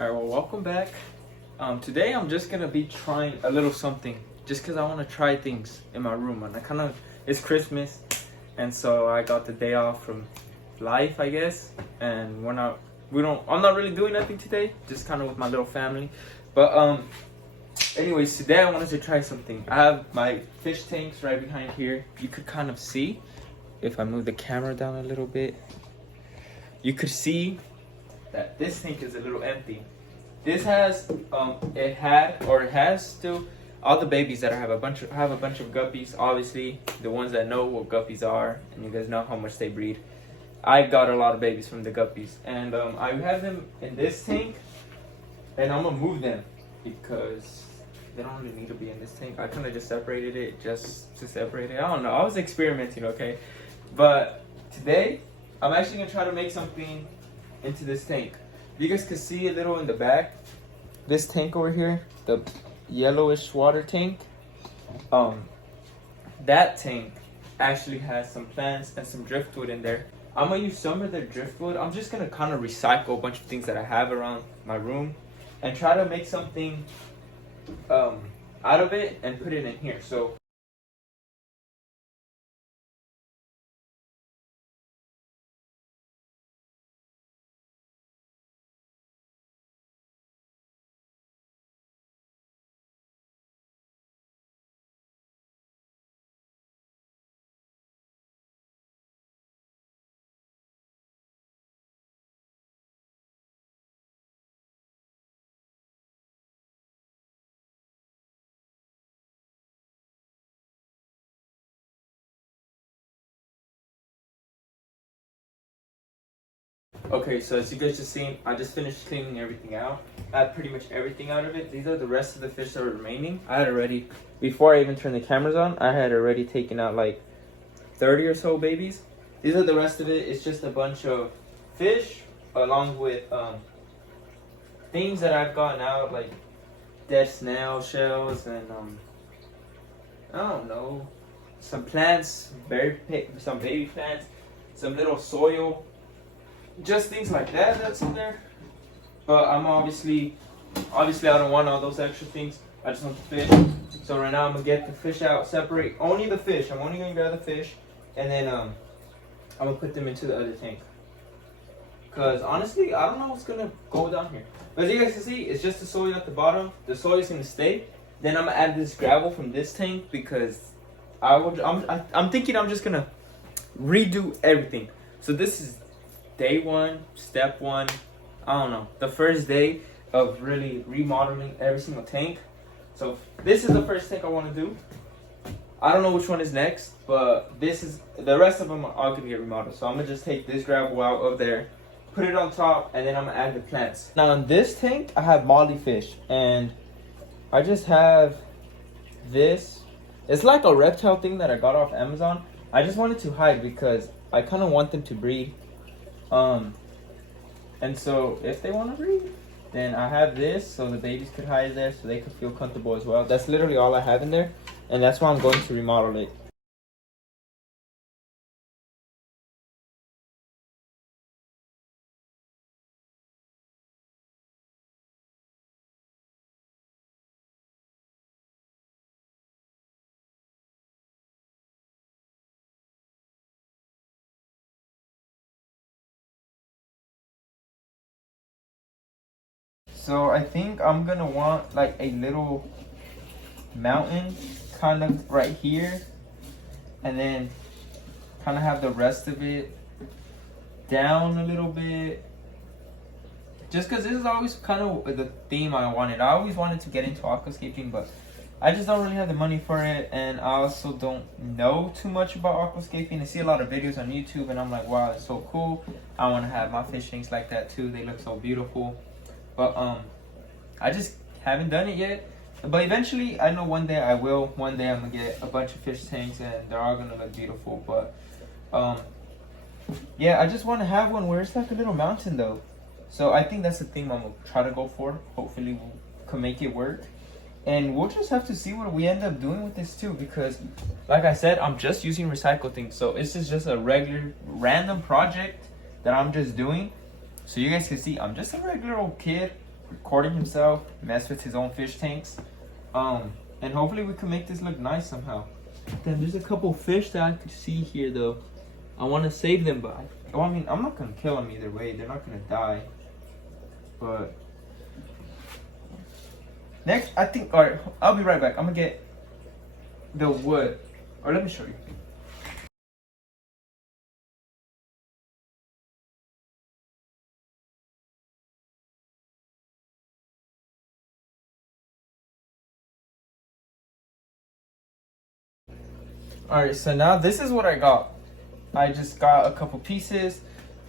Alright, well, welcome back. Today I'm just gonna be trying a little something just because I want to try things in my room. And it's Christmas, and so I got the day off from life, I guess. And I'm not really doing nothing today, just kind of with my little family. But anyways, today I wanted to try something. I have my fish tanks right behind here. You could kind of see, if I move the camera down a little bit, you could see that this tank is a little empty. This has it has still all the babies that I have. I have a bunch of guppies. Obviously, the ones that know what guppies are, and you guys know how much they breed. I got a lot of babies from the guppies, and I have them in this tank, and I'm gonna move them because they don't really need to be in this tank. I kind of just separated it just to separate it. I don't know. I was experimenting, okay, but today I'm actually gonna try to make something into this tank. You guys can see a little in the back, this tank over here, the yellowish water tank. That tank actually has some plants and some driftwood in there. I'm gonna use some of the driftwood. I'm just gonna kind of recycle a bunch of things that I have around my room and try to make something out of it and put it in here. So okay, so as you guys just seen, I just finished cleaning everything out. I had pretty much everything out of it. These are the rest of the fish that are remaining. I had already, before I even turned the cameras on, I had already taken out like 30 or so babies. These are the rest of it. It's just a bunch of fish along with things that I've gotten out, like dead snail shells and I don't know, some plants, some baby plants, some little soil, just things like that's in there. But I'm obviously I don't want all those extra things. I just want the fish. So right now I'm gonna get the fish out, separate only the fish. I'm only gonna grab the fish, and then I'm gonna put them into the other tank. Cause honestly, I don't know what's gonna go down here. But as you guys can see, it's just the soil at the bottom. The soil is gonna stay. Then I'm gonna add this gravel from this tank because I'm thinking I'm just gonna redo everything. So this is day one, step one. I don't know, the first day of really remodeling every single tank. So this is the first tank I want to do. I don't know which one is next, but the rest of them are all gonna get remodeled. So I'm gonna just take this gravel out of there, put it on top, and then I'm gonna add the plants. Now in this tank, I have molly fish, and I just have this. It's like a reptile thing that I got off Amazon. I just wanted to hide because I kind of want them to breed. And so if they want to breed, then I have this so the babies could hide there so they could feel comfortable as well. That's literally all I have in there, and that's why I'm going to remodel it. So I think I'm gonna want like a little mountain kind of right here, and then kind of have the rest of it down a little bit, just because this is always kind of the theme I wanted. I always wanted to get into aquascaping, but I just don't really have the money for it, and I also don't know too much about aquascaping. I see a lot of videos on YouTube, and I'm like, wow, it's so cool. I want to have my fish tanks like that too. They look so beautiful. But I just haven't done it yet. But eventually, I know one day I will. One day I'm gonna get a bunch of fish tanks, and they're all gonna look beautiful. But yeah, I just want to have one where it's like a little mountain though. So I think that's the thing I'm gonna try to go for. Hopefully, we can make it work. And we'll just have to see what we end up doing with this too, because like I said, I'm just using recycled things. So this is just a regular random project that I'm just doing. So you guys can see I'm just a regular old kid recording himself, mess with his own fish tanks. And hopefully we can make this look nice somehow. Then there's a couple fish that I could see here though. I want to save them, but I mean, I'm not gonna kill them either way. They're not gonna die. But next, I think. All right, I'll be right back. I'm gonna get the wood, or let me show you. Alright, so now this is what I got. I just got a couple pieces,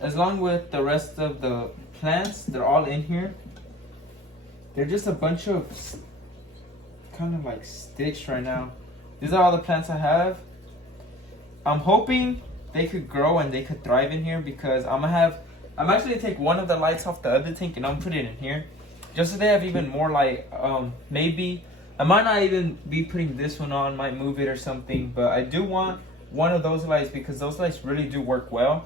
along with the rest of the plants. They're all in here. They're just a bunch of kind of like stitched right now. These are all the plants I have. I'm hoping they could grow and they could thrive in here, because I'm actually gonna take one of the lights off the other tank and I'm gonna put it in here, just so they have even more light. Maybe I might not even be putting this one on, might move it or something, but I do want one of those lights because those lights really do work well.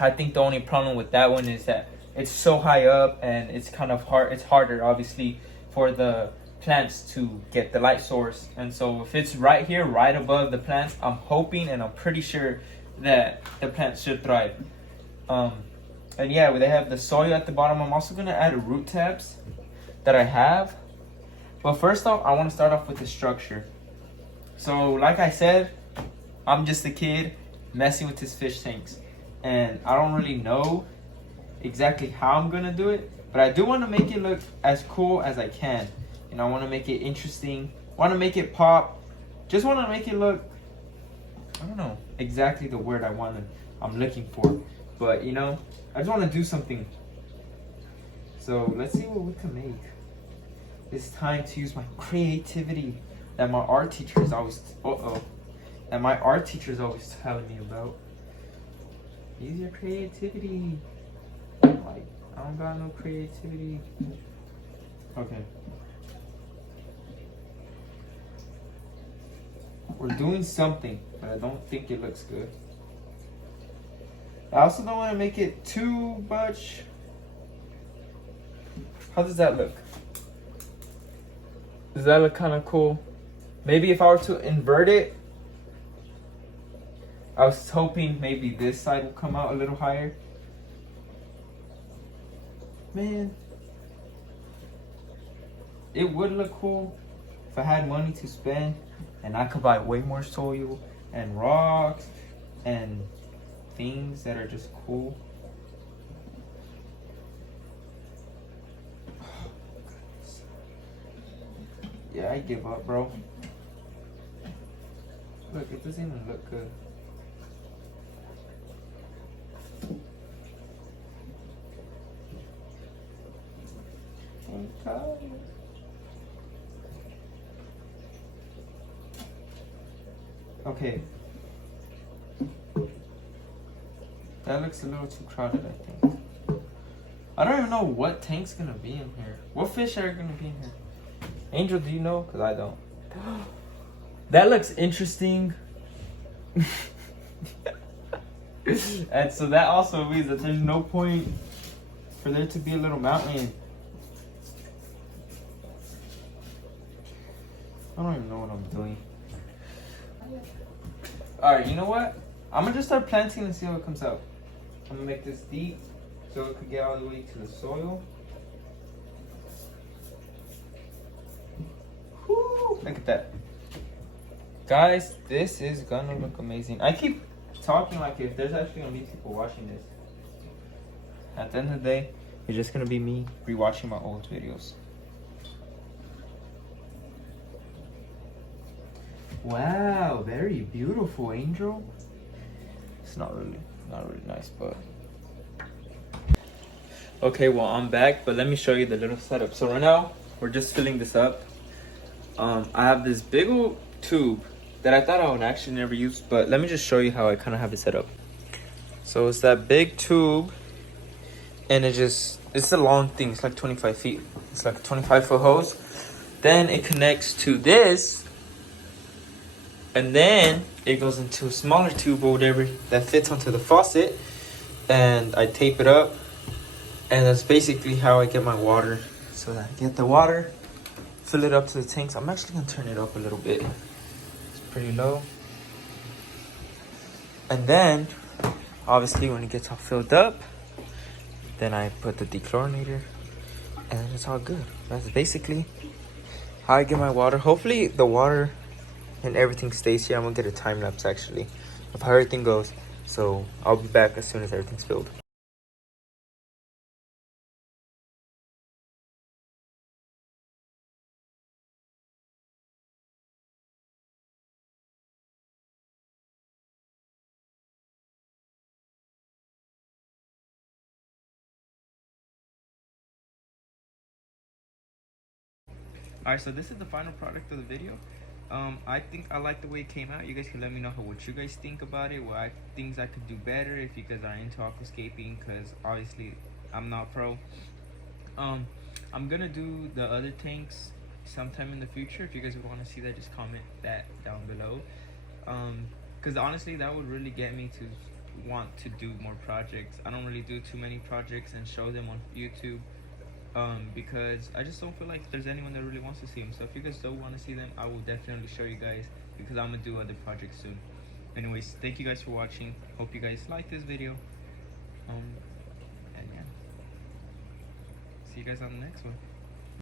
I think the only problem with that one is that it's so high up and it's kind of hard. It's harder, obviously, for the plants to get the light source. And so if it's right here, right above the plants, I'm hoping and I'm pretty sure that the plants should thrive. And yeah, they have the soil at the bottom. I'm also gonna add root tabs that I have. But first off, I want to start off with the structure. So like I said, I'm just a kid messing with his fish tanks. And I don't really know exactly how I'm going to do it. But I do want to make it look as cool as I can. And I want to make it interesting. Want to make it pop. Just want to make it look, I don't know exactly the word I'm looking for. But you know, I just want to do something. So let's see what we can make. It's time to use my creativity that my art teacher is always telling me about. Use your creativity. Like, I don't got no creativity. Okay. We're doing something, but I don't think it looks good. I also don't want to make it too much. How does that look? Does that look kind of cool? Maybe if I were to invert it, I was hoping maybe this side will come out a little higher. Man, it would look cool if I had money to spend and I could buy way more soil and rocks and things that are just cool. Yeah, I give up, bro. Look, it doesn't even look good. I'm tired. Okay. That looks a little too crowded, I think. I don't even know what tank's gonna be in here. What fish are gonna be in here? Angel, do you know? Because I don't. That looks interesting. And so that also means that there's no point for there to be a little mountain. I don't even know what I'm doing. Alright, you know what? I'm gonna just start planting and see how it comes out. I'm gonna make this deep so it could get all the way to the soil. Woo! Look at that. Guys, this is gonna look amazing. I keep talking like if there's actually gonna be people watching this. At the end of the day, it's just gonna be me rewatching my old videos. Wow, very beautiful, Angel. It's not really nice, but okay. Well, I'm back, but let me show you the little setup. So right now, we're just filling this up. I have this big old tube that I thought I would actually never use, but let me just show you how I kind of have it set up. So it's that big tube, and it's a long thing. It's like 25 feet. It's like a 25-foot hose. Then it connects to this. And then it goes into a smaller tube or whatever that fits onto the faucet. And I tape it up. And that's basically how I get my water. So so that I get the water, fill it up to the tanks. I'm actually gonna turn it up a little bit. It's pretty low. And then, obviously, when it gets all filled up, then I put the dechlorinator, and then it's all good. That's basically how I get my water. Hopefully, the water and everything stays here. I'm gonna get a time lapse actually of how everything goes. So I'll be back as soon as everything's filled. Alright, so this is the final product of the video. I think I like the way it came out. You guys can let me know what you guys think about it, what things I could do better if you guys are into aquascaping, because obviously I'm not pro. I'm gonna do the other tanks sometime in the future. If you guys want to see that, just comment that down below. Because honestly, that would really get me to want to do more projects. I don't really do too many projects and show them on YouTube. Because I just don't feel like there's anyone that really wants to see them. So if you guys don't want to see them, I will definitely show you guys, because I'm gonna do other projects soon. Anyways, thank you guys for watching. Hope you guys like this video. And yeah, see you guys on the next one.